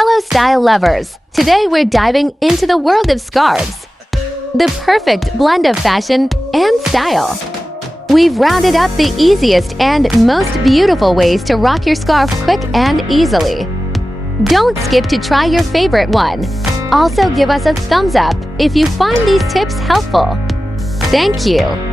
Hello style lovers! Today we're diving into the world of scarves. The perfect blend of fashion and style. We've rounded up the easiest and most beautiful ways to rock your scarf quick and easily. Don't skip to try your favorite one. Also give us a thumbs up if you find these tips helpful. Thank you!